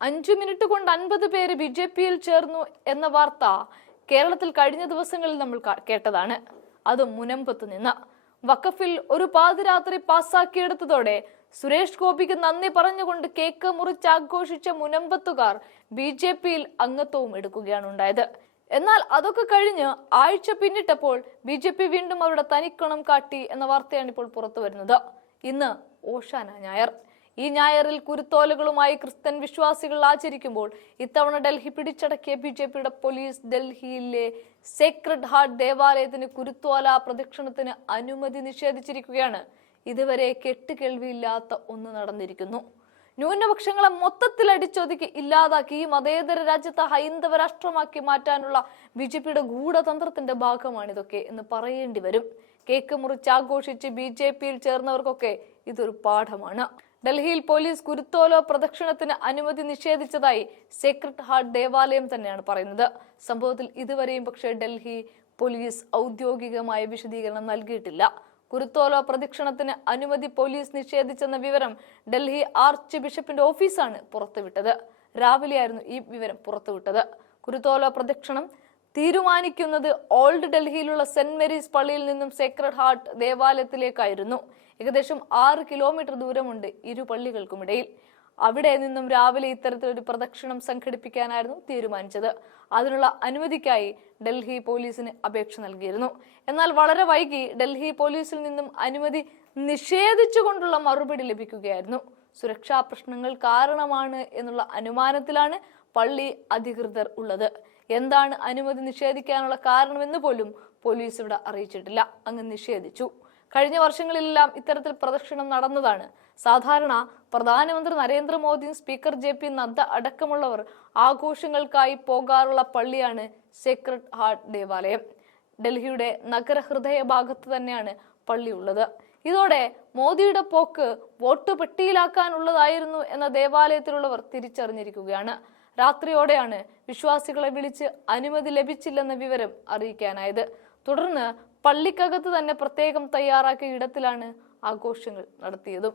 5 minute കൊണ്ട് 50 പേര് BJP-യിൽ ചേർന്നു എന്ന വാർത്ത കേരളത്തിൽ കഴിഞ്ഞ ദിവസങ്ങളിൽ നമ്മൾ കേട്ടതാണ്. അതും മുനമ്പത്ത് നിന്ന്. വഖഫിൽ ഒരു പാതിരാത്രി പാസ്സാക്കിയെടുത്തതോടെ സുരേഷ് ഗോപിക്ക് നന്ദി പറഞ്ഞുകൊണ്ട് കേക്ക് മുറിച്ച് ആഘോഷിച്ച മുനമ്പത്തുകാർ BJP-യിൽ അംഗത്വവും എടുക്കുകയാണ് ഉണ്ടായത്. എന്നാൽ അതൊക്കെ കഴിഞ്ഞ് ആഴ്ച പിന്നിട്ടപ്പോൾ BJP വീണ്ടും അവരുടെ തനിക്കണം കാട്ടി എന്ന വാർത്തയാണ് ഇപ്പോൾ പുറത്തു വരുന്നത്. ഇന്ന് ഓശാന ഞായർ. ഈ ഞായറിൽ കുരുത്തോലകളുമായി ക്രിസ്ത്യൻ വിശ്വാസികൾ ആചരിക്കുമ്പോൾ ഇത്തവണ ഡൽഹി പിടിച്ചടക്കിയ BJP-യുടെ പോലീസ് ഡൽഹിയിലെ സേക്രഡ് ഹാർട്ട് ദേവാലയത്തിന് കുരുത്തോല പ്രദക്ഷിണത്തിന് അനുമതി നിഷേധിച്ചിരിക്കുകയാണ്. ഇതുവരെ കേട്ടുകേൾവിയില്ലാത്ത ഒന്ന് നടന്നിരിക്കുന്നു. ന്യൂനപക്ഷങ്ങളെ മൊത്തത്തിൽ അടിച്ചൊതുക്കി ഇല്ലാതാക്കി ഈ മതേതര രാജ്യത്തെ ഹൈന്ദവ രാഷ്ട്രമാക്കി മാറ്റാനുള്ള BJP-യുടെ ഗൂഢതന്ത്രത്തിന്റെ ഭാഗമാണിതൊക്കെ എന്ന് പറയേണ്ടി വരും. കേക്ക് മുറിച്ച് ആഘോഷിച്ച് BJP-യിൽ ചേർന്നവർക്കൊക്കെ ഇതൊരു പാഠമാണ്. ഡൽഹിയിൽ പോലീസ് കുരുത്തോല പ്രദക്ഷിണത്തിന് അനുമതി നിഷേധിച്ചതായി സേക്രഡ് ഹാർട്ട് ദേവാലയം തന്നെയാണ് പറയുന്നത്. സംഭവത്തിൽ ഇതുവരെയും പക്ഷേ ഡൽഹി പോലീസ് ഔദ്യോഗികമായ വിശദീകരണം നൽകിയിട്ടില്ല. കുരുത്തോല പ്രദക്ഷിണത്തിന് അനുമതി പോലീസ് നിഷേധിച്ചെന്ന വിവരം ഡൽഹി ആർച്ച് ബിഷപ്പിന്റെ ഓഫീസാണ് പുറത്തുവിട്ടത്. രാവിലെയായിരുന്നു ഈ വിവരം പുറത്തുവിട്ടത്. കുരുത്തോല പ്രദക്ഷിണം തീരുമാനിക്കുന്നത് ഓൾഡ് ഡൽഹിയിലുള്ള സെന്റ് മേരീസ് പള്ളിയിൽ നിന്നും സേക്രഡ് ഹാർട്ട് ദേവാലയത്തിലേക്കായിരുന്നു. ഏകദേശം 6 കിലോമീറ്റർ ദൂരമുണ്ട് ഇരു പള്ളികൾക്കുമിടയിൽ. അവിടെ നിന്നും രാവിലെ ഇത്തരത്തിലൊരു പ്രദക്ഷിണം സംഘടിപ്പിക്കാനായിരുന്നു തീരുമാനിച്ചത്. അതിനുള്ള അനുമതിക്കായി ഡൽഹി പോലീസിന് അപേക്ഷ നൽകിയിരുന്നു. എന്നാൽ വളരെ വൈകി ഡൽഹി പോലീസിൽ നിന്നും അനുമതി നിഷേധിച്ചുകൊണ്ടുള്ള മറുപടി ലഭിക്കുകയായിരുന്നു. സുരക്ഷാ പ്രശ്നങ്ങൾ കാരണമാണ് എന്നുള്ള അനുമാനത്തിലാണ് പള്ളി അധികൃതർ ഉള്ളത്. എന്താണ് അനുമതി നിഷേധിക്കാനുള്ള കാരണമെന്ന് പോലും പോലീസ് ഇവിടെ അറിയിച്ചിട്ടില്ല. അങ്ങ് നിഷേധിച്ചു. കഴിഞ്ഞ വർഷങ്ങളിലെല്ലാം ഇത്തരത്തിൽ പ്രദക്ഷിണം നടന്നതാണ്. സാധാരണ പ്രധാനമന്ത്രി നരേന്ദ്രമോദിയും സ്പീക്കർ JP നദ്ദ അടക്കമുള്ളവർ ആഘോഷങ്ങൾക്കായി പോകാറുള്ള പള്ളിയാണ് സേക്രഡ് ഹാർട്ട് ദേവാലയം. ഡൽഹിയുടെ നഗരഹൃദയ ഭാഗത്ത് തന്നെയാണ് പള്ളി ഉള്ളത്. ഇതോടെ മോദിയുടെ പോക്ക് വോട്ട് പെട്ടിയിലാക്കാനുള്ളതായിരുന്നു എന്ന ദേവാലയത്തിലുള്ളവർ തിരിച്ചറിഞ്ഞിരിക്കുകയാണ്. രാത്രിയോടെയാണ് വിശ്വാസികളെ വിളിച്ച് അനുമതി ലഭിച്ചില്ലെന്ന വിവരം അറിയിക്കാനായത്. തുടർന്ന് പള്ളിക്കകത്ത് തന്നെ പ്രത്യേകം തയ്യാറാക്കിയ ഇടത്തിലാണ് ആഘോഷങ്ങൾ നടത്തിയതും.